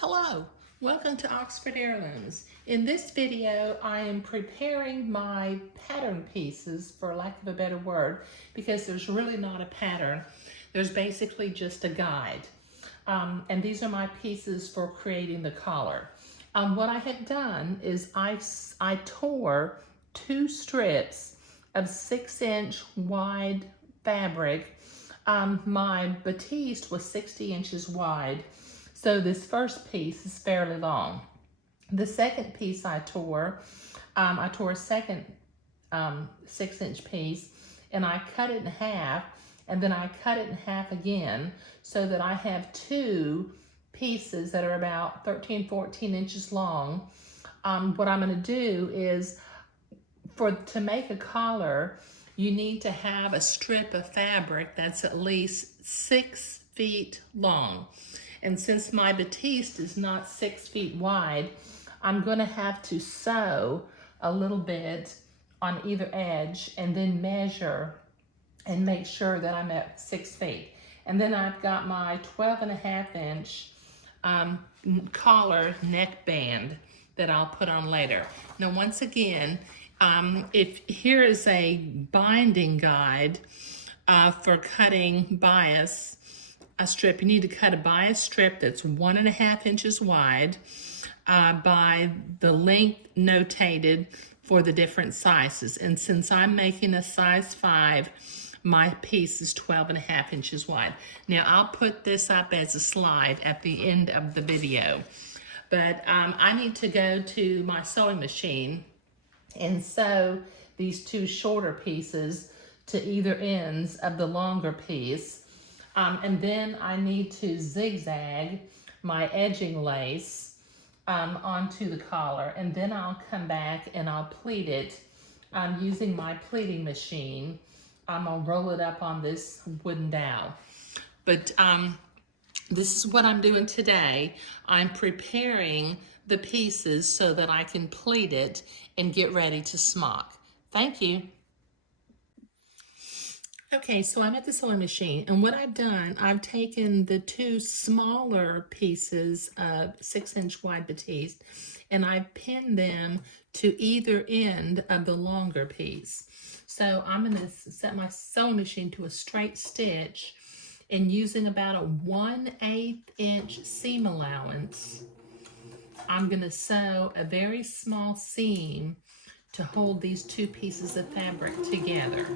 Hello, welcome to Oxford Heirlooms. In this video, I am preparing my pattern pieces, for lack of a better word, because there's really not a pattern. There's basically just a guide. And these are my pieces for creating the collar. What I had done is I tore two strips of 6-inch wide fabric. My batiste was 60 inches wide. So this first piece is fairly long. The second piece I tore a second 6-inch piece, and I cut it in half, and then I cut it in half again, so that I have two pieces that are about 13-14 inches long. What I'm going to do is, to make a collar, you need to have a strip of fabric that's at least 6 feet long. And since my batiste is not 6 feet wide, I'm going to have to sew a little bit on either edge and then measure and make sure that I'm at 6 feet. And then I've got my 12.5-inch collar neckband that I'll put on later. Now, once again, here is a binding guide for cutting bias a strip. You need to cut a bias strip that's 1.5 inches wide by the length notated for the different sizes. And since I'm making a size 5, my piece is 12.5 inches wide. Now, I'll put this up as a slide at the end of the video. But I need to go to my sewing machine and sew these two shorter pieces to either ends of the longer piece. And then I need to zigzag my edging lace onto the collar, and then I'll come back and I'll pleat it using my pleating machine. I'll roll it up on this wooden dowel. But this is what I'm doing today. I'm preparing the pieces so that I can pleat it and get ready to smock. Thank you. Okay, so I'm at the sewing machine, and what I've done, I've taken the two smaller pieces of 6-inch wide batiste, and I've pinned them to either end of the longer piece. So I'm going to set my sewing machine to a straight stitch, and using about a 1/8 inch seam allowance, I'm going to sew a very small seam to hold these two pieces of fabric together.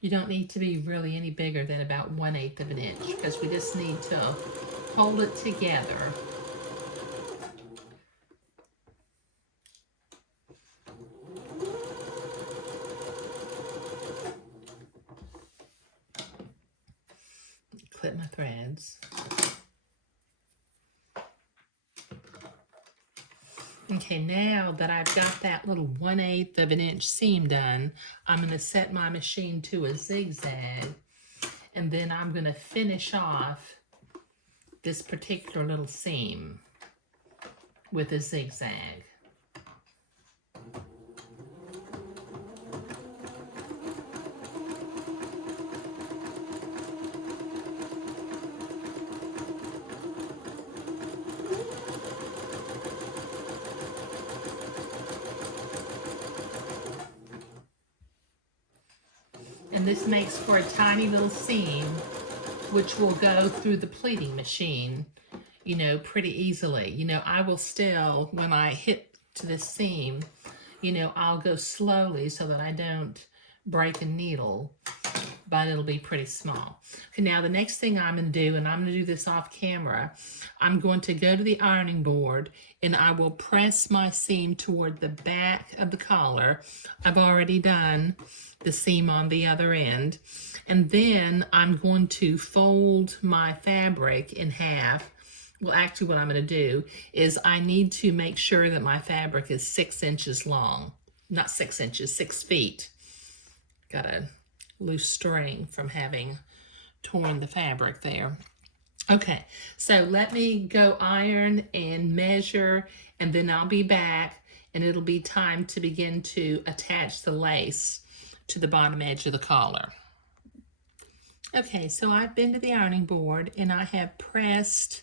You don't need to be really any bigger than about 1/8 of an inch, because we just need to hold it together. Clip my threads. Okay, now that I've got that little 1/8 of an inch seam done, I'm going to set my machine to a zigzag, and then I'm going to finish off this particular little seam with a zigzag. And this makes for a tiny little seam, which will go through the pleating machine, you know, pretty easily. You know, I will still, when I hit to this seam, you know, I'll go slowly so that I don't break a needle, but it'll be pretty small. Okay, now the next thing I'm going to do, and I'm going to do this off camera, I'm going to go to the ironing board, and I will press my seam toward the back of the collar. I've already done the seam on the other end, and then I'm going to fold my fabric in half. Well, actually what I'm going to do is I need to make sure that my fabric is 6 inches long. Not 6 inches, 6 feet. Got a loose string from having torn the fabric there. Okay, so let me go iron and measure, and then I'll be back, and it'll be time to begin to attach the lace to the bottom edge of the collar. Okay, so I've been to the ironing board and I have pressed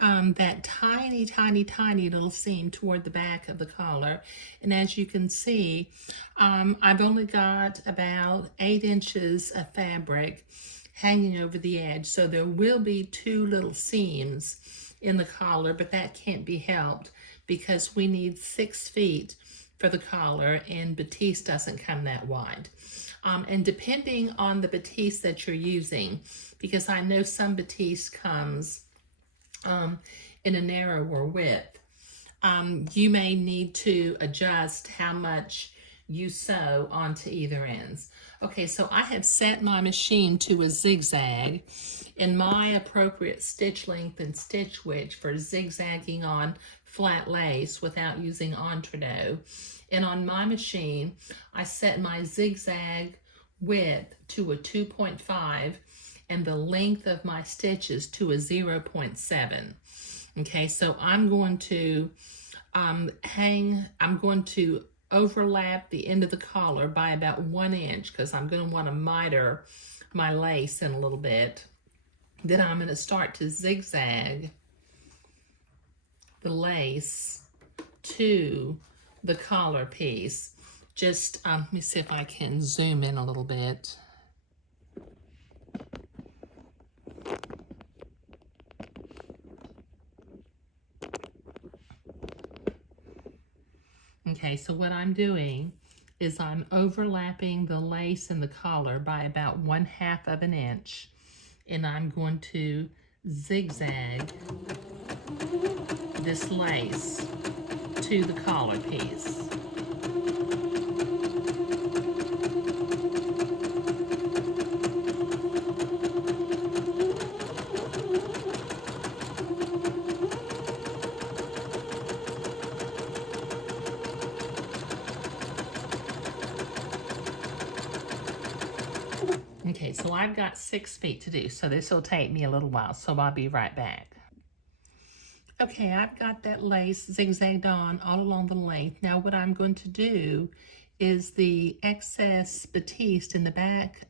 that tiny, tiny, tiny little seam toward the back of the collar. And as you can see, I've only got about 8 inches of fabric hanging over the edge. So there will be 2 little seams in the collar, but that can't be helped because we need 6 feet for the collar and batiste doesn't come that wide. And depending on the batiste that you're using, because I know some batiste comes in a narrower width, you may need to adjust how much you sew onto either ends. Okay, so I have set my machine to a zigzag, and my appropriate stitch length and stitch width for zigzagging on flat lace without using entredo. And on my machine, I set my zigzag width to a 2.5 and the length of my stitches to a 0.7. Okay, so I'm going to overlap the end of the collar by about 1 inch because I'm going to want to miter my lace in a little bit. Then I'm going to start to zigzag the lace to the collar piece. Just, let me see if I can zoom in a little bit. Okay, so what I'm doing is I'm overlapping the lace and the collar by about 1/2 of an inch, and I'm going to zigzag this lace to the collar piece. Okay, so I've got 6 feet to do, so this will take me a little while, so I'll be right back. Okay, I've got that lace zigzagged on all along the length. Now what I'm going to do is the excess batiste in the back,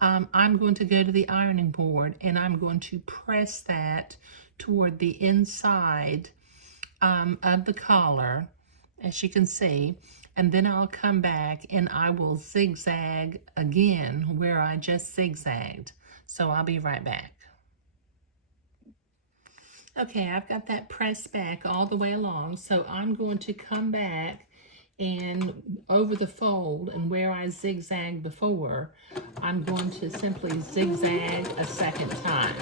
I'm going to go to the ironing board and I'm going to press that toward the inside of the collar, as you can see, and then I'll come back and I will zigzag again where I just zigzagged. So I'll be right back. Okay, I've got that pressed back all the way along, so I'm going to come back and over the fold and where I zigzagged before, I'm going to simply zigzag a second time.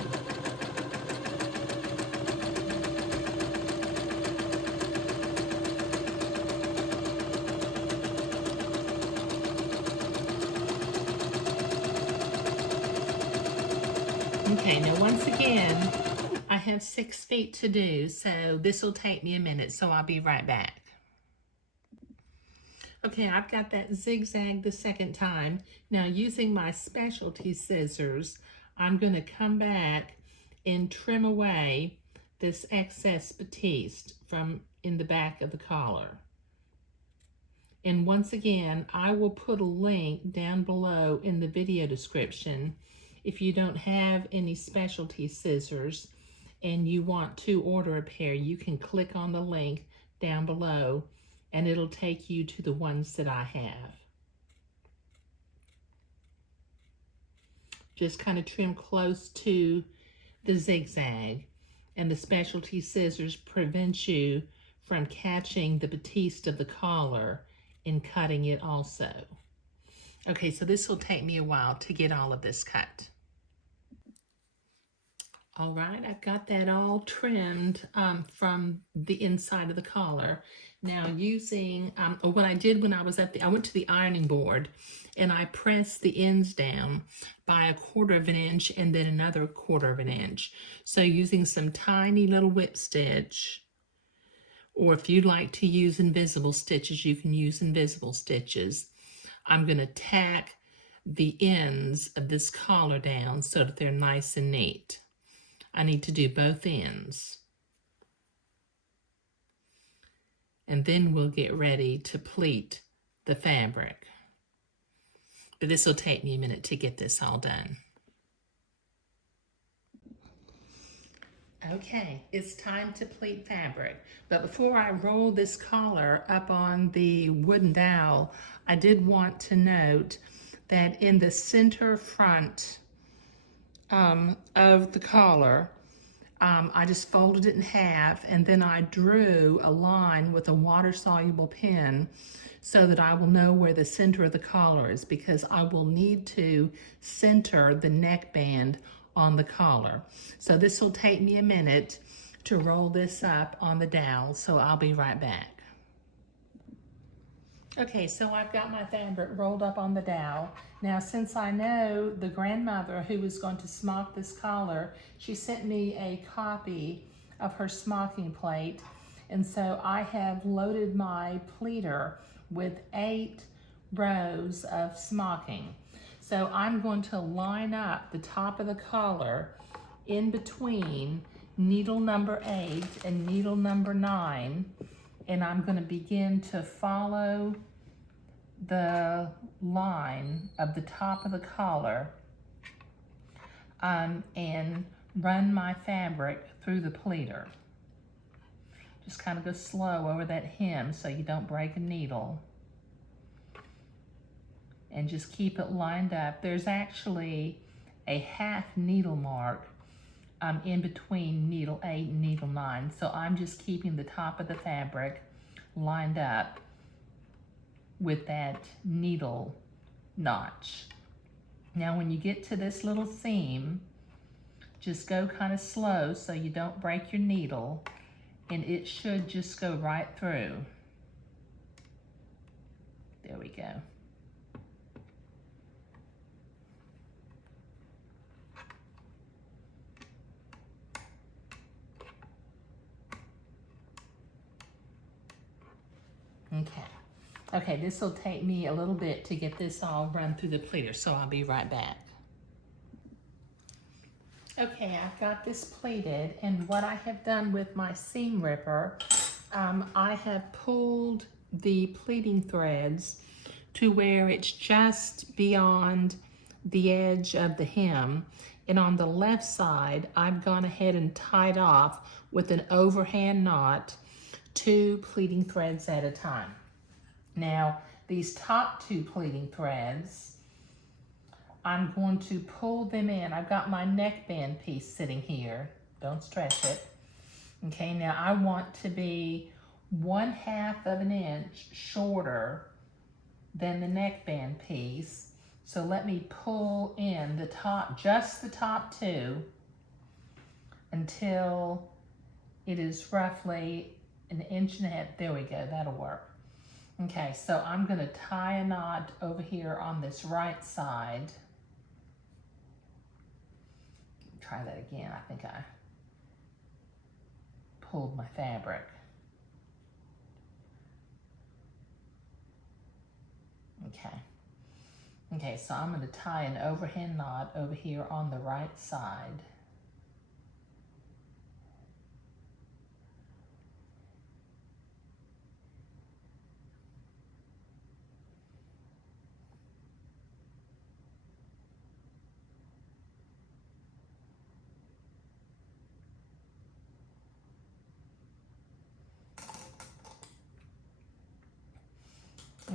Okay, now once again, I have 6 feet to do, so this will take me a minute, so I'll be right back. Okay, I've got that zigzag the second time. Now using my specialty scissors, I'm going to come back and trim away this excess batiste from in the back of the collar. And once again, I will put a link down below in the video description. If you don't have any specialty scissors and you want to order a pair, you can click on the link down below and it'll take you to the ones that I have. Just kind of trim close to the zigzag, and the specialty scissors prevent you from catching the batiste of the collar and cutting it also. Okay, so this will take me a while to get all of this cut. All right, I've got that all trimmed from the inside of the collar. Now using, what I did when I was I went to the ironing board and I pressed the ends down by 1/4 of an inch and then another 1/4 of an inch. So using some tiny little whip stitch, or if you'd like to use invisible stitches, you can use invisible stitches. I'm going to tack the ends of this collar down so that they're nice and neat. I need to do both ends. And then we'll get ready to pleat the fabric. But this will take me a minute to get this all done. Okay, it's time to pleat fabric. But before I roll this collar up on the wooden dowel, I did want to note that in the center front of the collar, I just folded it in half, and then I drew a line with a water-soluble pen so that I will know where the center of the collar is, because I will need to center the neckband on the collar. So this will take me a minute to roll this up on the dowel, so I'll be right back. Okay, so I've got my fabric rolled up on the dowel. Now, since I know the grandmother who was going to smock this collar, she sent me a copy of her smocking plate. And so I have loaded my pleater with 8 rows of smocking. So I'm going to line up the top of the collar in between needle number 8 and needle number 9. And I'm going to begin to follow the line of the top of the collar and run my fabric through the pleater. Just kind of go slow over that hem so you don't break a needle. And just keep it lined up. There's actually a half needle mark in between needle 8 and needle 9. So I'm just keeping the top of the fabric lined up with that needle notch. Now when you get to this little seam, just go kind of slow so you don't break your needle, and it should just go right through. There we go. Okay. Okay, this will take me a little bit to get this all run through the pleater, so I'll be right back. Okay, I've got this pleated, and what I have done with my seam ripper, I have pulled the pleating threads to where it's just beyond the edge of the hem, and on the left side, I've gone ahead and tied off with an overhand knot 2 pleating threads at a time. Now, these top 2 pleating threads, I'm going to pull them in. I've got my neckband piece sitting here. Don't stretch it. Okay, now I want to be 1/2 of an inch shorter than the neckband piece. So let me pull in the top, just the top 2, until it is roughly 1.5 inches. There we go, that'll work. Okay, so I'm going to tie a knot over here on this right side. Try that again. I think I pulled my fabric. Okay. Okay, so I'm going to tie an overhand knot over here on the right side.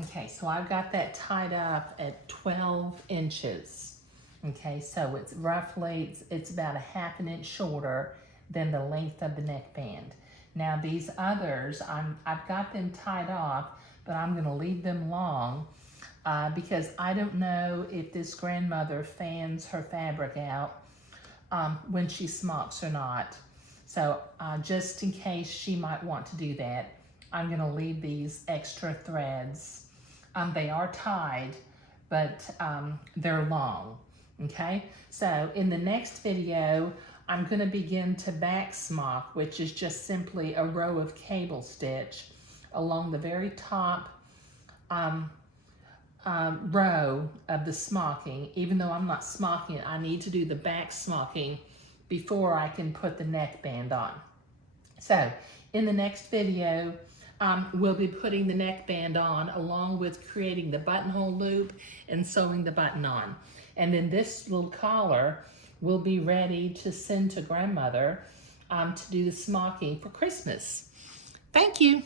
Okay, so I've got that tied up at 12 inches. Okay, so it's roughly, it's about 1/2 inch shorter than the length of the neckband. Now these others, I've got them tied off, but I'm gonna leave them long because I don't know if this grandmother fans her fabric out when she smocks or not. So just in case she might want to do that, I'm gonna leave these extra threads. They are tied, but they're long, okay? So in the next video, I'm gonna begin to back smock, which is just simply a row of cable stitch along the very top row of the smocking. Even though I'm not smocking it, I need to do the back smocking before I can put the neckband on. So in the next video, we'll be putting the neckband on along with creating the buttonhole loop and sewing the button on. And then this little collar will be ready to send to grandmother to do the smocking for Christmas. Thank you.